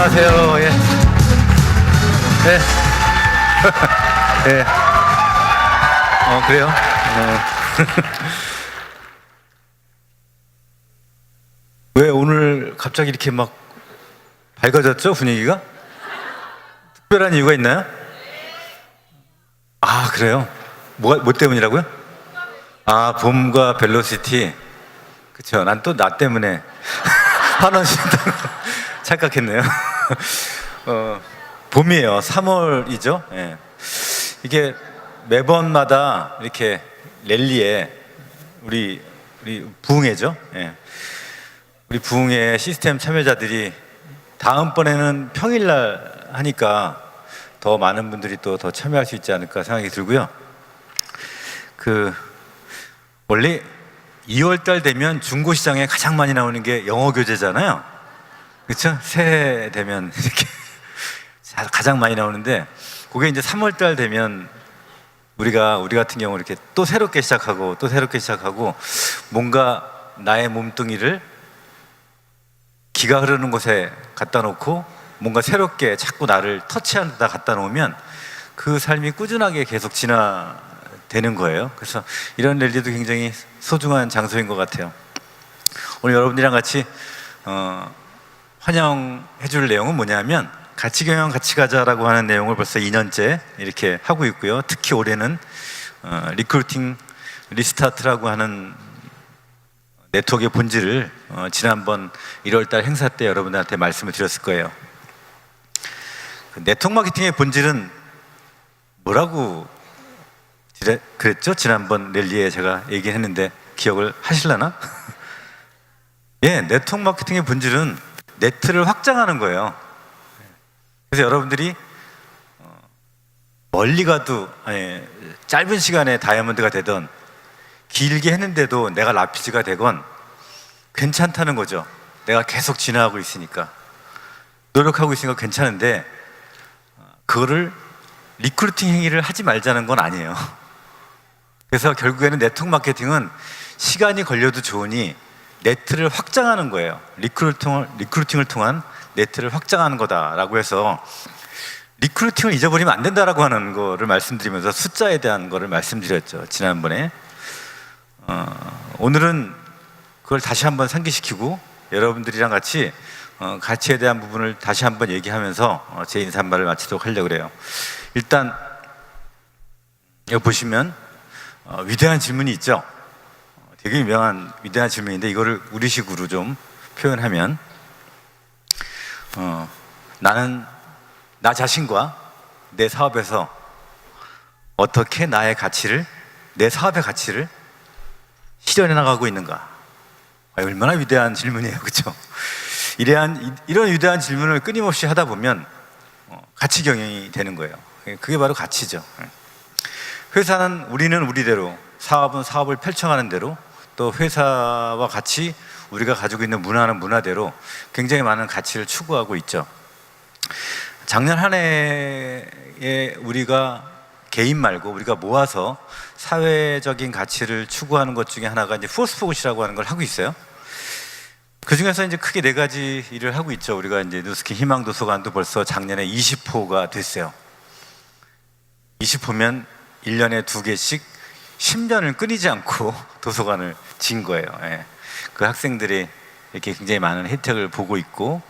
안녕하세요. 예. 네. 네. 그래요? 왜 오늘 갑자기 이렇게 막 밝아졌죠? 분위기가? 특별한 이유가 있나요? 아, 그래요? 뭐 때문이라고요? 아, 봄과 벨로시티. 그쵸. 난 또 나 때문에 환원신다고 착각했네요. 봄이에요. 3월이죠. 예. 이게 매번마다 이렇게 랠리에 우리 부흥회죠. 예. 우리 부흥회 시스템 참여자들이 다음번에는 평일날 하니까 더 많은 분들이 또 더 참여할 수 있지 않을까 생각이 들고요. 원래 2월달 되면 중고시장에 가장 많이 나오는 게 영어 교재잖아요. 그렇죠? 새해 되면 이렇게 가장 많이 나오는데, 그게 이제 3월달 되면 우리 같은 경우 이렇게 또 새롭게 시작하고 뭔가 나의 몸뚱이를 기가 흐르는 곳에 갖다 놓고 뭔가 새롭게 자꾸 나를 터치하는 데다 갖다 놓으면 그 삶이 꾸준하게 계속 진화되는 거예요. 그래서 이런 랠리도 굉장히 소중한 장소인 것 같아요. 오늘 여러분들이랑 같이 환영해 줄 내용은 뭐냐면, 같이 경영 같이 가자라고 하는 내용을 벌써 2년째 이렇게 하고 있고요. 특히 올해는 리크루팅 리스타트라고 하는 네트워크의 본질을 지난번 1월달 행사 때 여러분들한테 말씀을 드렸을 거예요. 네트워크 마케팅의 본질은 뭐라고 그랬죠? 지난번 랠리에 제가 얘기했는데 기억을 하실라나? 예, 네트워크 마케팅의 본질은 네트를 확장하는 거예요. 그래서 여러분들이 멀리 가도, 짧은 시간에 다이아몬드가 되던, 길게 했는데도 내가 라피즈가 되건 괜찮다는 거죠. 내가 계속 진화하고 있으니까, 노력하고 있으니까 괜찮은데, 그거를 리크루팅 행위를 하지 말자는 건 아니에요. 그래서 결국에는 네트워크 마케팅은 시간이 걸려도 좋으니 네트를 확장하는 거예요. 리크루팅을 통한 네트를 확장하는 거다라고 해서, 리크루팅을 잊어버리면 안 된다라고 하는 거를 말씀드리면서 숫자에 대한 거를 말씀드렸죠, 지난번에. 오늘은 그걸 다시 한번 상기시키고 여러분들이랑 같이 가치에 대한 부분을 다시 한번 얘기하면서 제 인사말을 마치도록 하려고 그래요. 일단 여기 보시면 위대한 질문이 있죠. 되게 유명한 위대한 질문인데, 이거를 우리식으로 좀 표현하면, 나는 나 자신과 내 사업에서 어떻게 내 사업의 가치를 실현해 나가고 있는가. 얼마나 위대한 질문이에요, 그렇죠? 이런 위대한 질문을 끊임없이 하다 보면 가치 경영이 되는 거예요. 그게 바로 가치죠. 우리는 우리대로, 사업은 사업을 펼쳐가는 대로, 또 회사와 같이 우리가 가지고 있는 문화는 문화대로 굉장히 많은 가치를 추구하고 있죠. 작년 한 해에 우리가 개인 말고 우리가 모아서 사회적인 가치를 추구하는 것 중에 하나가 이제 포스포굿이라고 하는 걸 하고 있어요. 그 중에서 이제 크게 4가지 일을 하고 있죠. 우리가 이제 누스킨 희망도서관도 벌써 작년에 20호가 됐어요. 20호면 1년에 2개씩 10년을 끊이지 않고 도서관을 진 거예요. 예. 그 학생들이 이렇게 굉장히 많은 혜택을 보고 있고,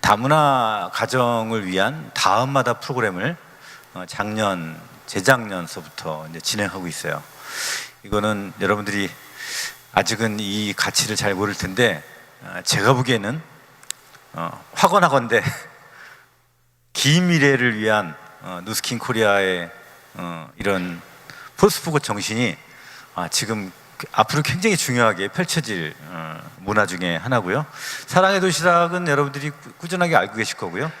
다문화 가정을 위한 다음마다 프로그램을 재작년서부터 이제 진행하고 있어요. 이거는 여러분들이 아직은 이 가치를 잘 모를 텐데, 제가 보기에는 확언하건대 긴 미래를 위한 누스킨 코리아의 이런 포스포굿 정신이 지금 앞으로 굉장히 중요하게 펼쳐질 문화 중에 하나고요. 사랑의 도시락은 여러분들이 꾸준하게 알고 계실 거고요.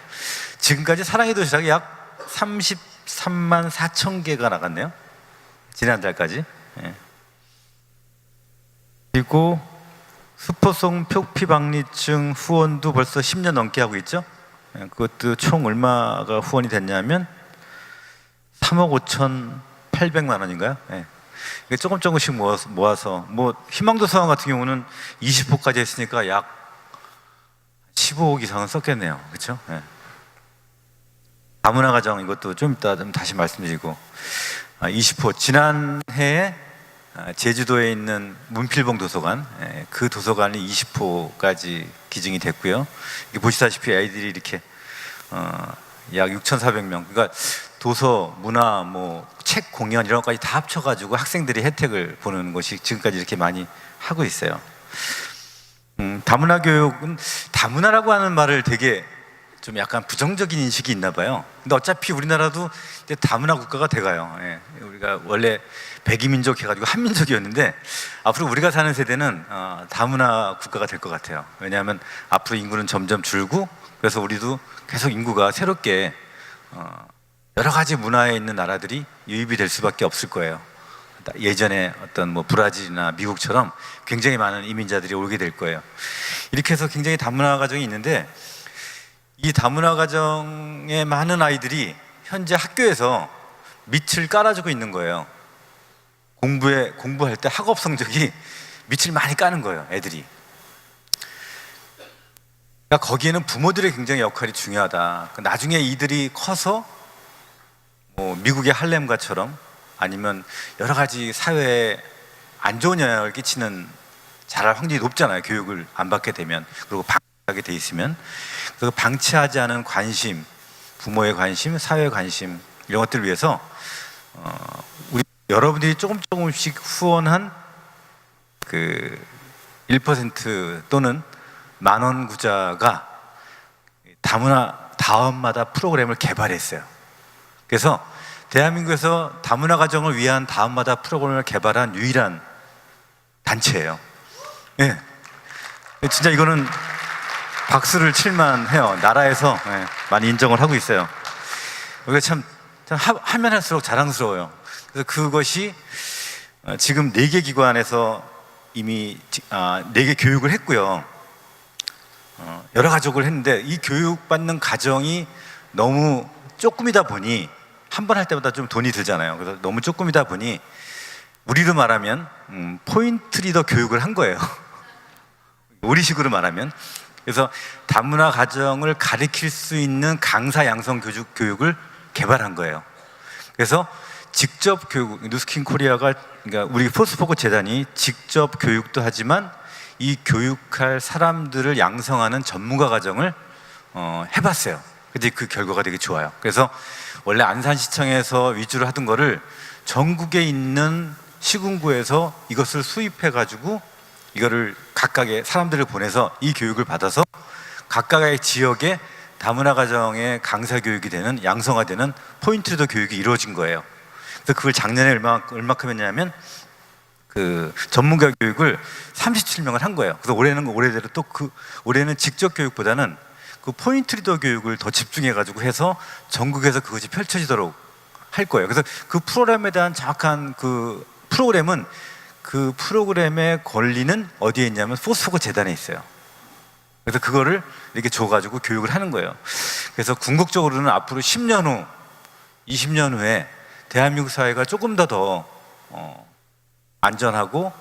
지금까지 사랑의 도시락이 약 33만 4천 개가 나갔네요, 지난달까지. 예. 그리고 슈퍼송 표피박리증 후원도 벌써 10년 넘게 하고 있죠. 예, 그것도 총 얼마가 후원이 됐냐면 3억 5,800만 원인가요? 예. 이게 조금씩 모아서 희망도서관 같은 경우는 20호까지 했으니까 약 15억 이상은 썼겠네요. 그렇죠? 네. 다문화 가정 이것도 좀 이따 좀 다시 말씀드리고 20호 지난해에 제주도에 있는 문필봉 도서관 그 도서관이 20호까지 기증이 됐고요. 보시다시피 아이들이 이렇게 약 6,400명 그러니까 도서, 문화, 뭐 책 공연 이런 것까지 다 합쳐가지고 학생들이 혜택을 보는 것이 지금까지 이렇게 많이 하고 있어요. 다문화 교육은 다문화라고 하는 말을 되게 좀 약간 부정적인 인식이 있나 봐요. 근데 어차피 우리나라도 이제 다문화 국가가 돼가요. 예. 우리가 원래 백이민족 해가지고 한민족이었는데 앞으로 우리가 사는 세대는 다문화 국가가 될 것 같아요. 왜냐하면 앞으로 인구는 점점 줄고 그래서 우리도 계속 인구가 새롭게 여러 가지 문화에 있는 나라들이 유입이 될 수밖에 없을 거예요. 예전에 어떤 뭐 브라질이나 미국처럼 굉장히 많은 이민자들이 오게 될 거예요. 이렇게 해서 굉장히 다문화 가정이 있는데 이 다문화 가정의 많은 아이들이 현재 학교에서 밑을 깔아주고 있는 거예요. 공부할 때 학업 성적이 밑을 많이 까는 거예요, 애들이. 그러니까 거기에는 부모들의 굉장히 역할이 중요하다. 나중에 이들이 커서 뭐 미국의 할렘가처럼 아니면 여러 가지 사회에 안 좋은 영향을 끼치는 잘할 확률이 높잖아요. 교육을 안 받게 되면 그리고 방치하게 돼 있으면 그래서 방치하지 않은 관심, 부모의 관심, 사회의 관심 이런 것들을 위해서 우리 여러분들이 조금씩 후원한 그 1% 또는 만원 구자가 다음마다 프로그램을 개발했어요. 그래서 대한민국에서 다문화 가정을 위한 다음마다 프로그램을 개발한 유일한 단체예요. 예. 진짜 이거는 박수를 칠만 해요. 나라에서 많이 인정을 하고 있어요. 우리가 참 하면 할수록 자랑스러워요. 그래서 그것이 지금 4개 기관에서 이미 4개 교육을 했고요. 여러 가족을 했는데 이 교육받는 가정이 너무 조금이다 보니 한 번 할 때마다 좀 돈이 들잖아요. 그래서 너무 조금이다 보니 우리로 말하면 포인트 리더 교육을 한 거예요. 우리식으로 말하면. 그래서 다문화 가정을 가르칠 수 있는 강사 양성 교육을 개발한 거예요. 그래서 직접 교육, 뉴스킨 코리아가 그러니까 우리 포스포크 재단이 직접 교육도 하지만 이 교육할 사람들을 양성하는 전문가 과정을 해봤어요. 근데 그 결과가 되게 좋아요. 그래서 원래 안산시청에서 위주로 하던 거를 전국에 있는 시군구에서 이것을 수입해가지고 이거를 각각의 사람들을 보내서 이 교육을 받아서 각각의 지역에 다문화 가정의 강사 교육이 되는 양성화되는 포인트도 교육이 이루어진 거예요. 그래서 그걸 작년에 얼마큼 했냐면 그 전문가 교육을 37명을 한 거예요. 그래서 올해는 올해대로 또 올해는 직접 교육보다는 그 포인트 리더 교육을 더 집중해가지고 해서 전국에서 그것이 펼쳐지도록 할 거예요. 그래서 그 프로그램에 대한 정확한 그 프로그램의 권리는 어디에 있냐면 포스포크 재단에 있어요. 그래서 그거를 이렇게 줘가지고 교육을 하는 거예요. 그래서 궁극적으로는 앞으로 10년 후, 20년 후에 대한민국 사회가 조금 더 안전하고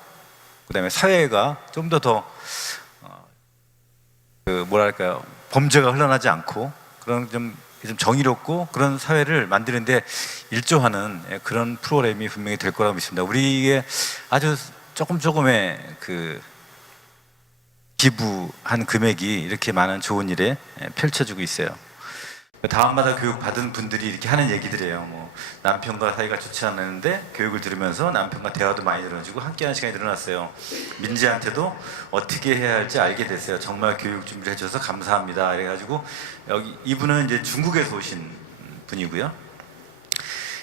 그다음에 사회가 좀 더 뭐랄까요, 범죄가 흘러나지 않고 그런 좀 정의롭고 그런 사회를 만드는데 일조하는 그런 프로그램이 분명히 될 거라고 믿습니다. 우리의 아주 조금의 그 기부한 금액이 이렇게 많은 좋은 일에 펼쳐지고 있어요. 다음마다 교육 받은 분들이 이렇게 하는 얘기들이에요. 뭐 남편과 사이가 좋지 않았는데 교육을 들으면서 남편과 대화도 많이 늘어지고 함께하는 시간이 늘어났어요. 민지한테도 어떻게 해야 할지 알게 됐어요. 정말 교육 준비를 해줘서 감사합니다. 그래가지고 여기 이분은 이제 중국에서 오신 분이고요.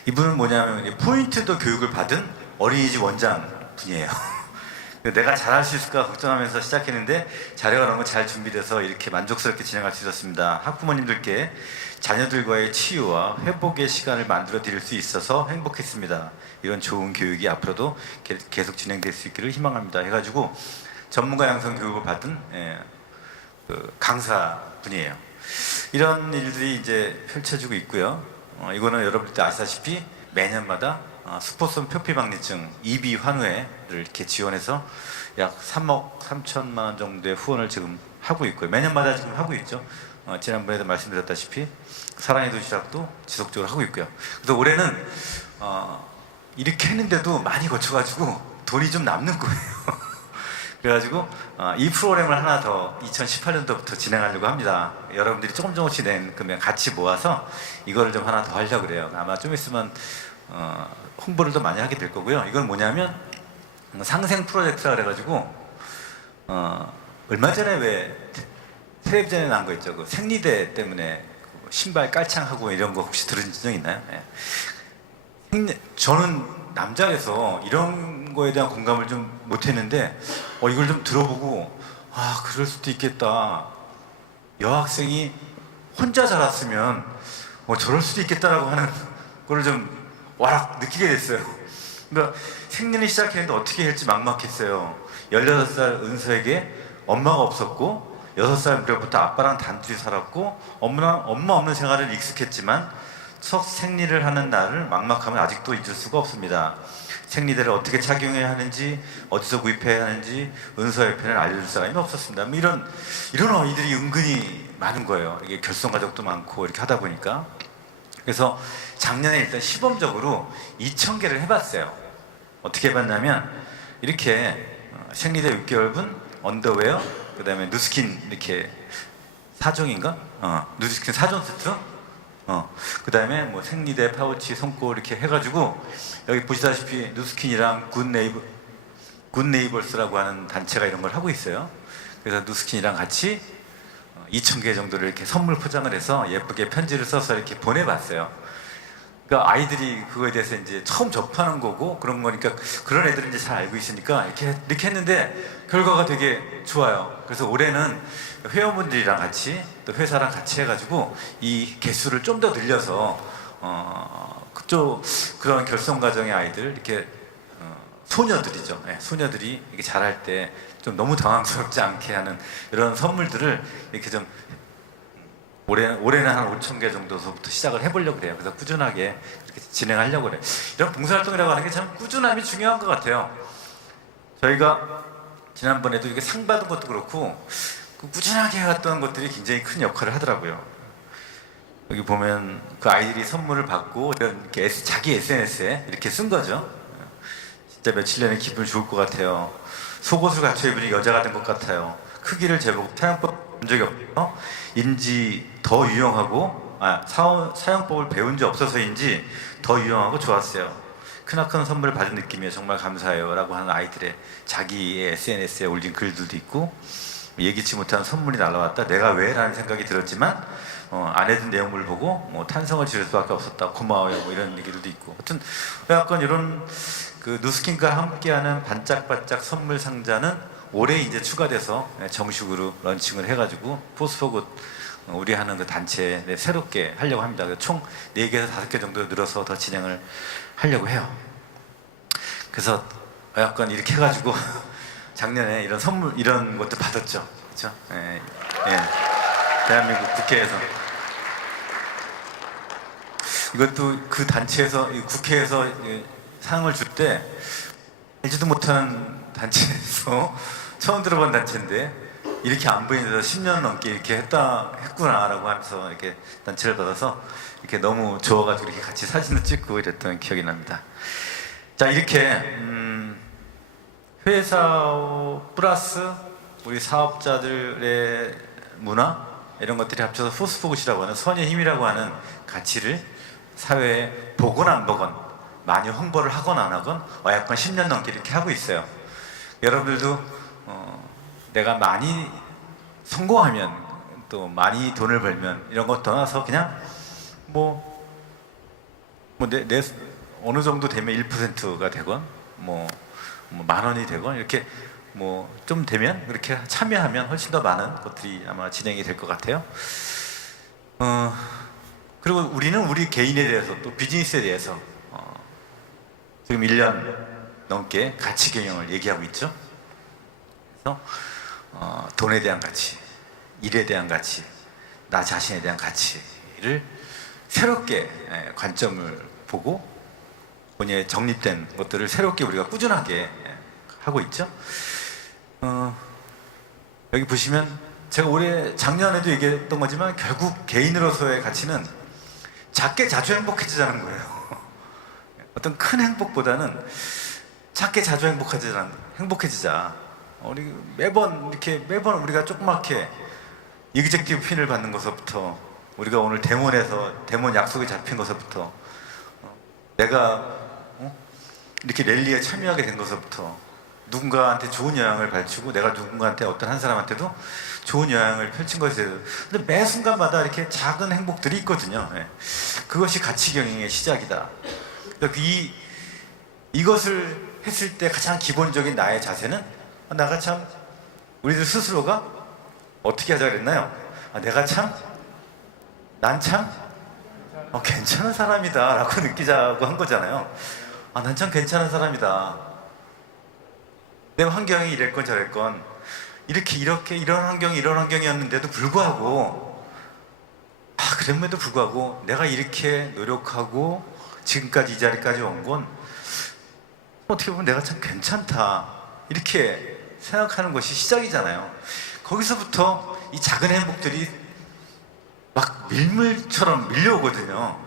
이분은 뭐냐면 포인트도 교육을 받은 어린이집 원장 분이에요. 내가 잘할 수 있을까 걱정하면서 시작했는데 자료가 너무 잘 준비돼서 이렇게 만족스럽게 진행할 수 있었습니다. 학부모님들께 자녀들과의 치유와 회복의 시간을 만들어 드릴 수 있어서 행복했습니다. 이런 좋은 교육이 앞으로도 계속 진행될 수 있기를 희망합니다. 해가지고 전문가 양성 교육을 받은 그 강사분이에요. 이런 일들이 이제 펼쳐지고 있고요. 이거는 여러분들 아시다시피 매년마다 스포츠 표피박리증 EB 환우회를 이렇게 지원해서 약 3억 3천만 원 정도의 후원을 지금 하고 있고요. 매년마다 지금 하고 있죠. 지난번에도 말씀드렸다시피 사랑의 도시락도 지속적으로 하고 있고요. 그래서 올해는 이렇게 했는데도 많이 거쳐가지고 돈이 좀 남는 거예요. 그래가지고 이 프로그램을 하나 더 2018년도부터 진행하려고 합니다. 여러분들이 조금씩 낸 금액 같이 모아서 이거를 좀 하나 더 하려고 그래요. 아마 좀 있으면 홍보를 더 많이 하게 될 거고요. 이건 뭐냐면 상생 프로젝트라 그래가지고 얼마 전에 왜 텔레비전에 나온 거 있죠. 그 생리대 때문에 신발 깔창하고 이런 거 혹시 들은 적 있나요? 네. 저는 남자에서 이런 거에 대한 공감을 좀 못했는데 이걸 좀 들어보고 그럴 수도 있겠다. 여학생이 혼자 자랐으면 저럴 수도 있겠다라고 하는 거를 좀 와락 느끼게 됐어요. 그러니까 생리를 시작했는데 어떻게 할지 막막했어요. 16살 은서에게 엄마가 없었고 6살 무렵부터 아빠랑 단둘이 살았고 엄마 없는 생활을 익숙했지만 첫 생리를 하는 날을 막막하면 아직도 잊을 수가 없습니다. 생리대를 어떻게 착용해야 하는지, 어디서 구입해야 하는지 은서 옆에는 알려줄 사람이 없었습니다. 뭐 이런 아이들이 은근히 많은 거예요. 이게 결손가족도 많고 이렇게 하다 보니까. 그래서 작년에 일단 시범적으로 2,000개를 해봤어요. 어떻게 해봤냐면 이렇게 생리대 6개월분, 언더웨어, 그 다음에 누스킨 이렇게 4종인가? 누스킨 4종 세트? 그 다음에 뭐 생리대, 파우치, 손고 이렇게 해가지고 여기 보시다시피 누스킨이랑 굿네이버스라고 하는 단체가 이런 걸 하고 있어요. 그래서 누스킨이랑 같이 2,000개 정도를 이렇게 선물 포장을 해서 예쁘게 편지를 써서 이렇게 보내봤어요. 그러니까 아이들이 그거에 대해서 이제 처음 접하는 거고 그런 거니까 그런 애들은 이제 잘 알고 있으니까 이렇게 했는데 결과가 되게 좋아요. 그래서 올해는 회원분들이랑 같이 또 회사랑 같이 해가지고 이 개수를 좀 더 늘려서 그쪽 그런 결손 가정의 아이들 이렇게 소녀들이죠. 네, 소녀들이 이렇게 자랄 때 좀 너무 당황스럽지 않게 하는 이런 선물들을 이렇게 좀 올해는 한 5,000개 정도서부터 시작을 해보려고 그래요. 그래서 꾸준하게 그렇게 진행하려고 그래요. 이런 봉사활동이라고 하는 게 참 꾸준함이 중요한 것 같아요. 저희가 지난번에도 이렇게 상 받은 것도 그렇고 꾸준하게 해왔던 것들이 굉장히 큰 역할을 하더라고요. 여기 보면 그 아이들이 선물을 받고 이렇게 자기 SNS에 이렇게 쓴 거죠. 진짜 며칠 내내 기분 좋을 것 같아요. 속옷을 갖춰 입으니 여자가 된 것 같아요. 크기를 재보고 사용법 본 적이 없어 인지 더 유용하고 사용법을 배운 지 없어서인지 더 유용하고 좋았어요. 크나큰 선물을 받은 느낌이에요. 정말 감사해요 라고 하는 아이들의 자기의 SNS에 올린 글들도 있고 예기치 못한 선물이 날아왔다 내가 왜? 라는 생각이 들었지만 안 해둔 내용물을 보고 탄성을 지를 수밖에 없었다 고마워요 뭐 이런 얘기들도 있고 하여튼 약간 이런 그 누스킨과 함께하는 반짝반짝 선물 상자는 올해 이제 추가돼서 정식으로 런칭을 해가지고 포스포굿 우리 하는 그 단체에 새롭게 하려고 합니다. 총 4개에서 5개 정도 늘어서 더 진행을 하려고 해요. 그래서 약간 이렇게 해가지고 작년에 이런 선물 이런 것도 받았죠. 그렇죠? 예. 대한민국 국회에서 이것도 그 단체에서 국회에서 상을 줄 때 알지도 못하는 단체에서 처음 들어본 단체인데 이렇게 안 보이는 데서 10년 넘게 이렇게 했구나라고 하면서 이렇게 단체를 받아서 이렇게 너무 좋아가지고 이렇게 같이 사진을 찍고 이랬던 기억이 납니다. 자, 이렇게 회사 플러스 우리 사업자들의 문화 이런 것들이 합쳐서 포스포굿이라고 하는 선의 힘이라고 하는 가치를 사회에 보건 안 보건 많이 홍보를 하건 안 하건 약간 10년 넘게 이렇게 하고 있어요. 여러분들도 내가 많이 성공하면 또 많이 돈을 벌면 이런 것 떠나서 그냥 내 어느 정도 되면 1%가 되건 만 원이 되건 이렇게 좀 되면 그렇게 참여하면 훨씬 더 많은 것들이 아마 진행이 될 것 같아요. 그리고 우리는 우리 개인에 대해서 또 비즈니스에 대해서 지금 1년 넘게 가치 경영을 얘기하고 있죠. 그래서 돈에 대한 가치, 일에 대한 가치, 나 자신에 대한 가치를 새롭게 관점을 보고 본인의 정립된 것들을 새롭게 우리가 꾸준하게 하고 있죠. 여기 보시면 제가 올해 작년에도 얘기했던 거지만 결국 개인으로서의 가치는 작게 자주 행복해지자는 거예요. 어떤 큰 행복보다는 작게 자주 행복해지자. 우리 매번 우리가 조그맣게 이그젝티브 핀을 받는 것부터, 우리가 오늘 대몬 약속이 잡힌 것부터, 내가 이렇게 랠리에 참여하게 된 것부터, 누군가한테 좋은 영향을 발치고 내가 누군가한테, 어떤 한 사람한테도 좋은 영향을 펼친 것에 대해서, 근데 매 순간마다 이렇게 작은 행복들이 있거든요. 그것이 가치 경영의 시작이다. 그러니까 이것을 했을 때 가장 기본적인 나의 자세는, 내가 참, 우리들 스스로가 어떻게 하자 그랬나요? 난 참 괜찮은 사람이다 라고 느끼자고 한 거잖아요. 난 참 괜찮은 사람이다. 내 환경이 이랬건 저랬건 이런 환경이었는데도 불구하고, 그럼에도 불구하고 내가 이렇게 노력하고 지금까지 이 자리까지 온 건 어떻게 보면 내가 참 괜찮다, 이렇게 생각하는 것이 시작이잖아요. 거기서부터 이 작은 행복들이 막 밀물처럼 밀려오거든요.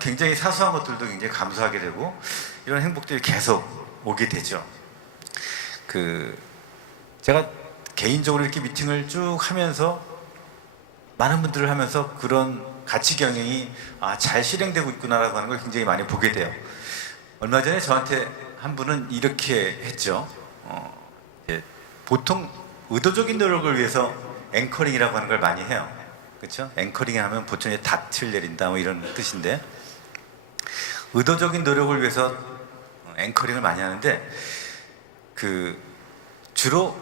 굉장히 사소한 것들도 굉장히 감사하게 되고, 이런 행복들이 계속 오게 되죠. 제가 개인적으로 이렇게 미팅을 쭉 하면서, 많은 분들을 하면서 그런 가치 경영이 잘 실행되고 있구나라고 하는 걸 굉장히 많이 보게 돼요. 얼마 전에 저한테 한 분은 이렇게 했죠. 보통 의도적인 노력을 위해서 앵커링이라고 하는 걸 많이 해요. 그렇죠? 앵커링 하면 보통 닻을 내린다 뭐 이런 뜻인데, 의도적인 노력을 위해서 앵커링을 많이 하는데, 주로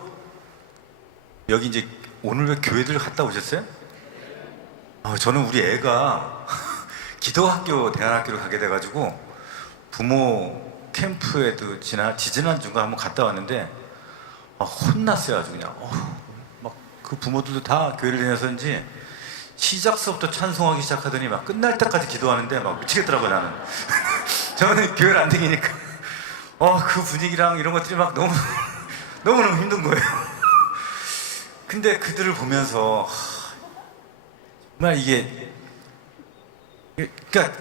여기 이제 오늘 왜 교회들 갔다 오셨어요? 저는 우리 애가 기도학교 대안학교를 가게 돼가지고 부모 캠프에도 지지난주인가 한번 갔다 왔는데, 혼났어요. 아주 그냥 막 그 부모들도 다 교회를 다녀서인지 시작서부터 찬송하기 시작하더니 막 끝날 때까지 기도하는데 막 미치겠더라고요, 나는. 저는 교회를 안 다니니까 그 분위기랑 이런 것들이 막 너무너무 힘든 거예요. 근데 그들을 보면서 정말 그러니까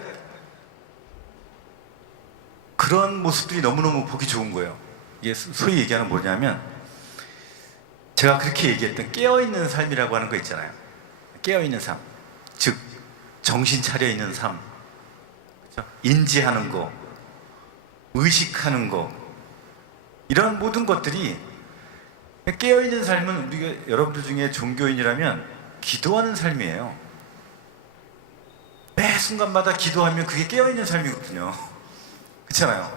그런 모습들이 너무너무 보기 좋은 거예요. 이게 소위 얘기하는 뭐냐면, 제가 그렇게 얘기했던 깨어있는 삶이라고 하는 거 있잖아요. 깨어있는 삶, 즉 정신 차려있는 삶, 그렇죠? 인지하는 거, 의식하는 거, 이런 모든 것들이, 깨어있는 삶은 우리가, 여러분들 중에 종교인이라면 기도하는 삶이에요. 매 순간마다 기도하면 그게 깨어있는 삶이거든요. 그렇잖아요.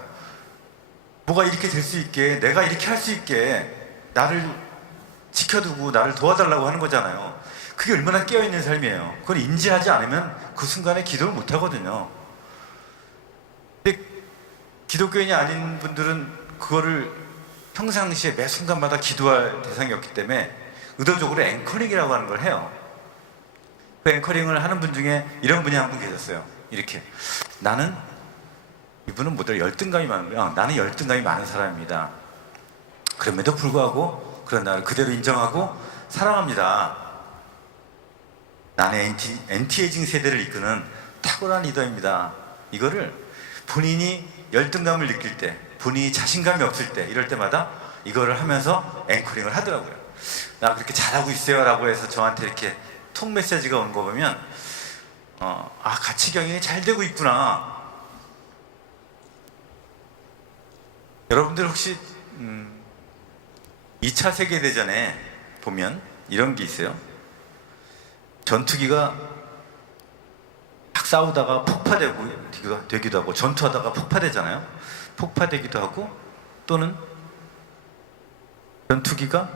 뭐가 이렇게 될 수 있게, 내가 이렇게 할 수 있게 나를 지켜두고 나를 도와달라고 하는 거잖아요. 그게 얼마나 깨어있는 삶이에요. 그걸 인지하지 않으면 그 순간에 기도를 못 하거든요. 근데 기독교인이 아닌 분들은 그거를 평상시에 매 순간마다 기도할 대상이 없기 때문에 의도적으로 앵커링이라고 하는 걸 해요. 그 앵커링을 하는 분 중에 이런 분이 한 분 계셨어요. 이렇게, 이분은 뭐더라, 열등감이 많은, 나는 열등감이 많은 사람입니다. 그럼에도 불구하고 그런 나를 그대로 인정하고 사랑합니다. 나는 엔티에이징 세대를 이끄는 탁월한 리더입니다. 이거를 본인이 열등감을 느낄 때, 본인이 자신감이 없을 때, 이럴 때마다 이거를 하면서 앵커링을 하더라고요. 나 그렇게 잘하고 있어요 라고 해서 저한테 이렇게 톡 메시지가 온 거 보면, 가치 경영이 잘 되고 있구나. 여러분들 혹시 2차 세계대전에 보면 이런 게 있어요. 전투기가 막 싸우다가 폭파되기도 하고, 전투하다가 폭파되잖아요. 폭파되기도 하고, 또는 전투기가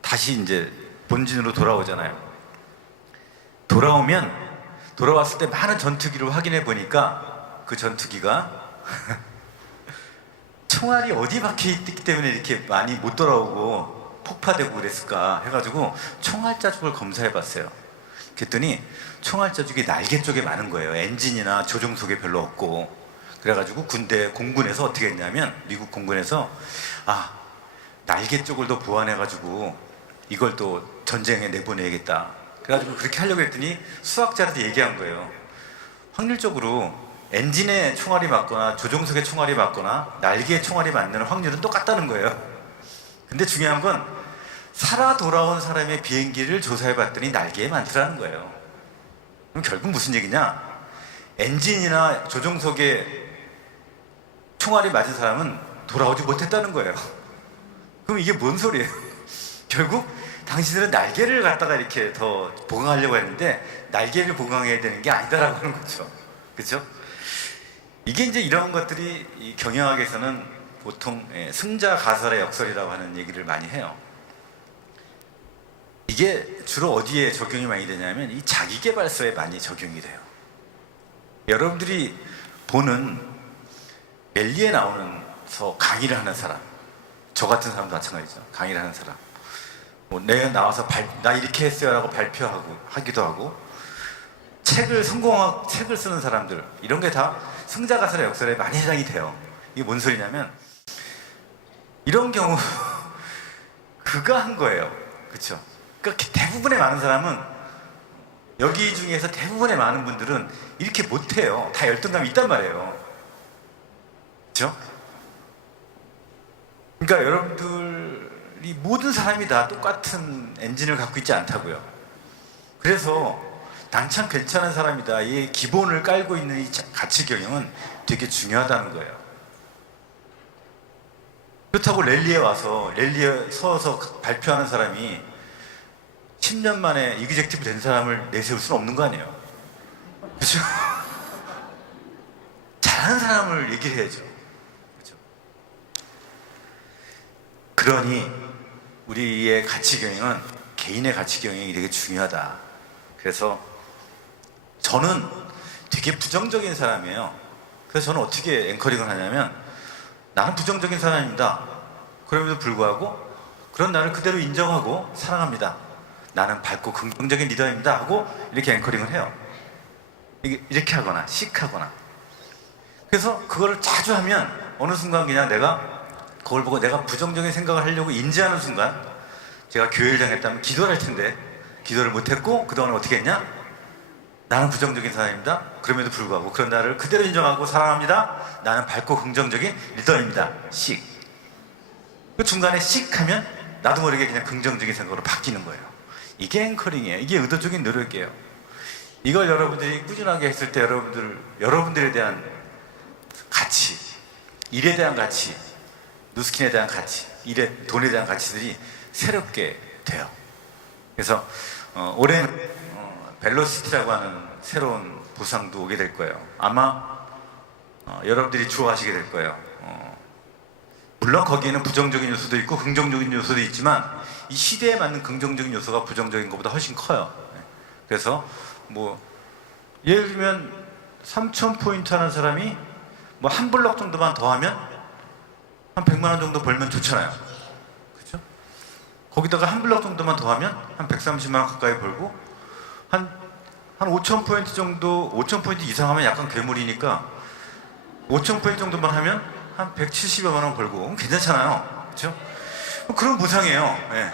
다시 이제 본진으로 돌아오잖아요. 돌아왔을 때 많은 전투기를 확인해 보니까 그 전투기가 총알이 어디 박혀 있기 때문에 이렇게 많이 못 돌아오고 폭파되고 그랬을까 해가지고 총알 자국을 검사해 봤어요. 그랬더니 총알 자국이 날개 쪽에 많은 거예요. 엔진이나 조종 속에 별로 없고. 그래가지고 공군에서 어떻게 했냐면, 미국 공군에서 날개 쪽을 더 보완해가지고 이걸 또 전쟁에 내보내야겠다. 그래가지고 그렇게 하려고 했더니 수학자한테 얘기한 거예요. 확률적으로 엔진에 총알이 맞거나 조종석에 총알이 맞거나 날개에 총알이 맞는 확률은 똑같다는 거예요. 근데 중요한 건 살아 돌아온 사람의 비행기를 조사해봤더니 날개에 많더라는 거예요. 그럼 결국 무슨 얘기냐? 엔진이나 조종석에 총알이 맞은 사람은 돌아오지 못했다는 거예요. 그럼 이게 뭔 소리예요? 결국 당신들은 날개를 갖다가 이렇게 더 보강하려고 했는데 날개를 보강해야 되는 게 아니다라고 하는 거죠. 그렇죠? 이게 이제 이런 것들이 이 경영학에서는 보통 승자 가설의 역설이라고 하는 얘기를 많이 해요. 이게 주로 어디에 적용이 많이 되냐면 이 자기계발서에 많이 적용이 돼요. 여러분들이 보는 랠리에 나오면서 강의를 하는 사람, 저 같은 사람도 마찬가지죠. 강의를 하는 사람. 뭐 내가 나와서 나 이렇게 했어요라고 하기도 하고, 책을 쓰는 사람들, 이런 게 다 승자가설의 역설에 많이 해당이 돼요. 이게 뭔 소리냐면 이런 경우 그가 한 거예요. 그렇죠? 그러니까 대부분의 많은 사람은, 여기 중에서 대부분의 많은 분들은 이렇게 못해요. 다 열등감이 있단 말이에요. 그렇죠? 그러니까 여러분들이 모든 사람이 다 똑같은 엔진을 갖고 있지 않다고요. 그래서 난 참 괜찮은 사람이다, 이 기본을 깔고 있는 이 가치 경영은 되게 중요하다는 거예요. 그렇다고 랠리에 와서 랠리에 서서 발표하는 사람이 10년 만에 이그젝티브 된 사람을 내세울 수는 없는 거 아니에요. 그렇죠? 잘하는 사람을 얘기를 해야죠. 그렇죠? 그러니 우리의 가치 경영은 개인의 가치 경영이 되게 중요하다. 그래서 저는 되게 부정적인 사람이에요. 그래서 저는 어떻게 앵커링을 하냐면, 나는 부정적인 사람입니다. 그럼에도 불구하고 그런 나를 그대로 인정하고 사랑합니다. 나는 밝고 긍정적인 리더입니다 하고 이렇게 앵커링을 해요. 이렇게 하거나 씩하거나. 그래서 그거를 자주 하면 어느 순간 그냥 내가 그걸 보고 내가 부정적인 생각을 하려고 인지하는 순간, 제가 교회를 당했다면 기도를 할 텐데 기도를 못했고 그동안 어떻게 했냐? 나는 부정적인 사람입니다. 그럼에도 불구하고 그런 나를 그대로 인정하고 사랑합니다. 나는 밝고 긍정적인 리더입니다. 씩. 그 중간에 씩 하면 나도 모르게 그냥 긍정적인 생각으로 바뀌는 거예요. 이게 앵커링이에요. 이게 의도적인 노력이에요. 이걸 여러분들이 꾸준하게 했을 때 여러분들에 대한 가치, 일에 대한 가치, 누스킨에 대한 가치, 돈에 대한 가치들이 새롭게 돼요. 그래서 올해는 벨로시티라고 하는 새로운 보상도 오게 될 거예요. 아마 여러분들이 좋아하시게 될 거예요. 물론 거기에는 부정적인 요소도 있고 긍정적인 요소도 있지만 이 시대에 맞는 긍정적인 요소가 부정적인 것보다 훨씬 커요. 그래서 뭐 예를 들면 3,000포인트 하는 사람이 뭐 한 블럭 정도만 더 하면 한 100만 원 정도 벌면 좋잖아요. 그렇죠? 거기다가 한 블럭 정도만 더 하면 한 130만 원 가까이 벌고, 한 5,000포인트 정도, 5,000포인트 이상 하면 약간 괴물이니까 5,000포인트 정도만 하면 한 170여만 원 벌고 괜찮잖아요. 그렇죠? 그런 보상이에요. 네.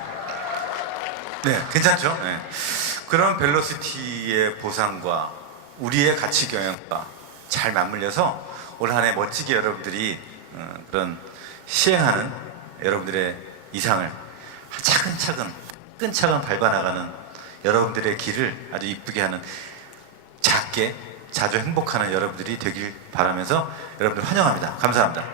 네, 괜찮죠? 네. 그런 벨로시티의 보상과 우리의 가치 경영과 잘 맞물려서 올 한 해 멋지게 여러분들이 그런 시행하는 여러분들의 이상을 차근차근 끈차근 밟아나가는 여러분들의 길을 아주 이쁘게 하는, 작게 자주 행복하는 여러분들이 되길 바라면서 여러분들 환영합니다. 감사합니다.